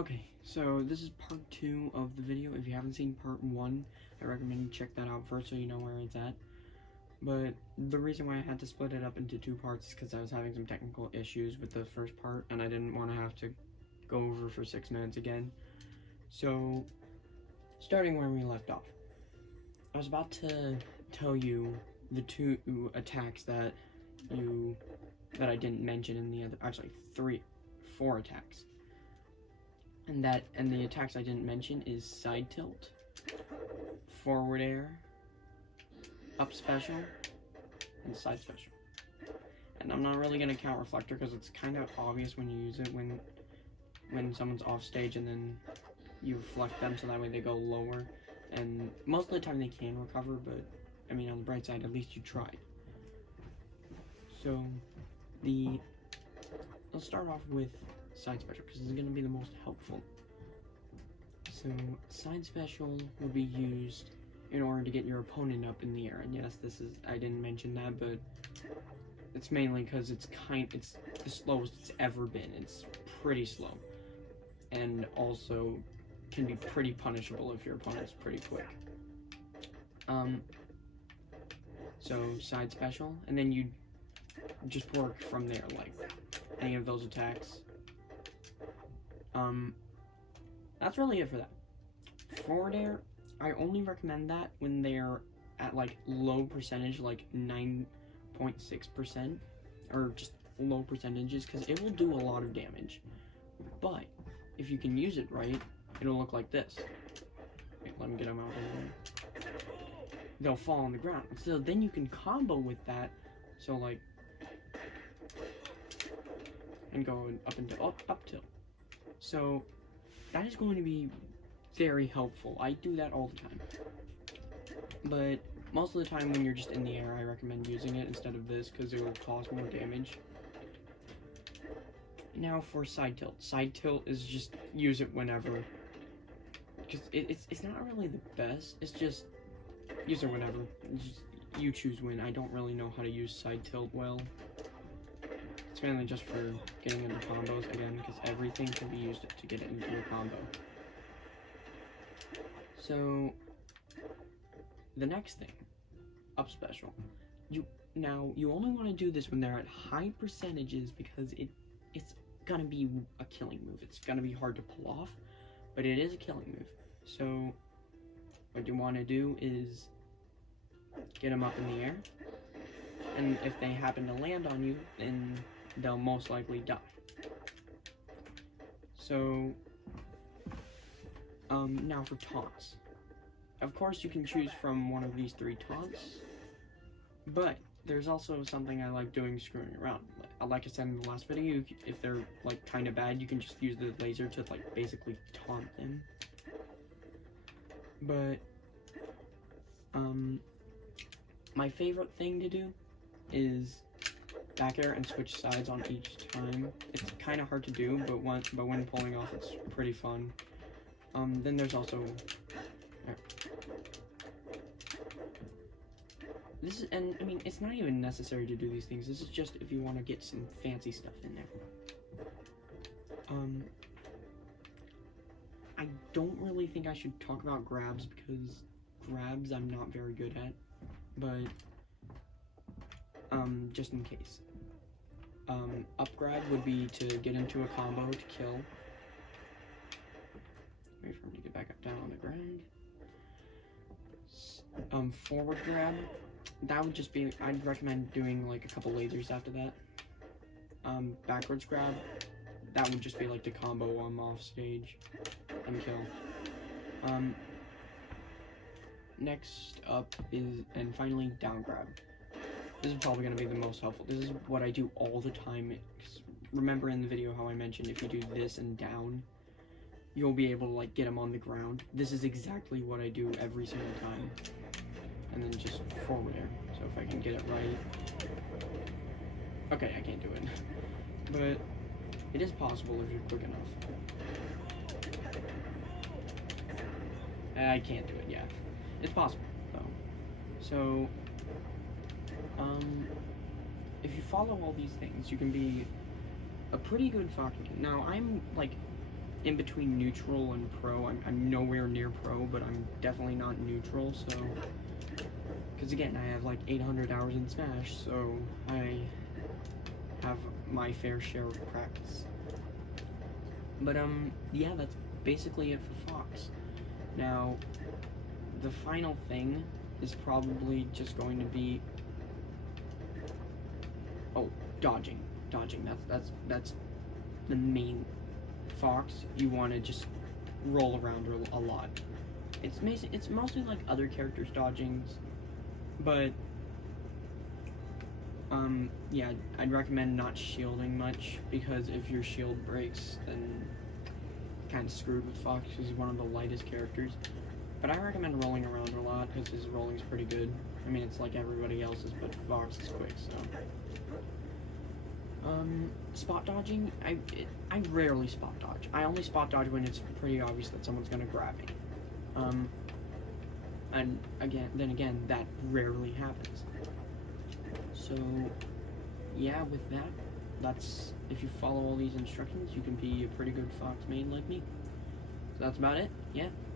Okay, so this is part 2 of the video. If you haven't seen part 1, I recommend you check that out first so you know where it's at. But the reason why I had to split it up into 2 parts is because I was having some technical issues with the first part, and I didn't want to have to go over for 6 minutes again. So, starting where we left off. I was about to tell you the 2 attacks that I didn't mention in the other, actually 4 attacks. And the attacks I didn't mention is side tilt, forward air, up special, and side special. And I'm not really gonna count reflector because it's kind of obvious when you use it when someone's off stage and then you reflect them so that way they go lower. And most of the time they can recover, but I mean on the bright side, at least you tried. So let's start off with side special because it's going to be the most helpful. So side special will be used in order to get your opponent up in the air. And yes, I didn't mention that, but it's mainly because it's the slowest it's ever been. It's pretty slow, and also can be pretty punishable if your opponent's pretty quick. So side special, and then you just work from there, like any of those attacks. That's really it for that. Forward air, I only recommend that when they're at like low percentage, like 9.6%, or just low percentages, because it will do a lot of damage. But if you can use it right, it'll look like this. Wait, let me get them out of the way. They'll fall on the ground. So then you can combo with that. So like, and go up into up tilt. So that is going to be very helpful. I do that all the time. But most of the time when you're just in the air, I recommend using it instead of this because it will cause more damage. Now for side tilt. Side tilt is just use it whenever. Because it's not really the best. It's just use it whenever. Just, you choose when. I don't really know how to use side tilt well. It's mainly just for getting into combos again, because everything can be used to get it into a combo. So the next thing, up special. You only want to do this when they're at high percentages because it's gonna be a killing move. It's gonna be hard to pull off, but it is a killing move. So what you want to do is get them up in the air, and if they happen to land on you, then they'll most likely die. So, now for taunts. Of course, you can choose from one of these 3 taunts, but there's also something I like doing screwing around. Like I said in the last video, if they're like kind of bad, you can just use the laser to like basically taunt them. But my favorite thing to do is back air and switch sides on each time. It's kind of hard to do, but when pulling off, it's pretty fun. Then there's also this is, and I mean, it's not even necessary to do these things. This is just if you want to get some fancy stuff in there. I don't really think I should talk about grabs because grabs I'm not very good at, but just in case. Up grab would be to get into a combo to kill. Wait for him to get back up down on the ground. Forward grab, that would just be, I'd recommend doing like a couple lasers after that. Backwards grab, that would just be like the combo off stage and kill. Next up is, and finally, down grab. This is probably going to be the most helpful. This is what I do all the time. Remember in the video how I mentioned if you do this and down, you'll be able to like get them on the ground. This is exactly what I do every single time. And then just forward air. So if I can get it right. Okay, I can't do it. But it is possible if you're quick enough. I can't do it, yeah. It's possible, though. So, if you follow all these things, you can be a pretty good Fakugan. Now, I'm, like, in between neutral and pro. I'm nowhere near pro, but I'm definitely not neutral, so... Because again, I have like 800 hours in Smash, so I have my fair share of practice. But, yeah, that's basically it for Fox. Now, the final thing is probably just going to be... Oh, dodging. Dodging, that's the main Fox. You want to just roll around a lot. It's mostly like other characters' dodgings, but yeah, I'd recommend not shielding much, because if your shield breaks, then kind of screwed with Fox, because he's one of the lightest characters. But I recommend rolling around a lot, because his rolling's pretty good. I mean, it's like everybody else's, but Fox is quick, so... spot dodging, I rarely spot dodge. I only spot dodge when it's pretty obvious that someone's gonna grab me. And then again, that rarely happens. So, yeah, with that's, if you follow all these instructions, you can be a pretty good Fox main like me. So that's about it, yeah.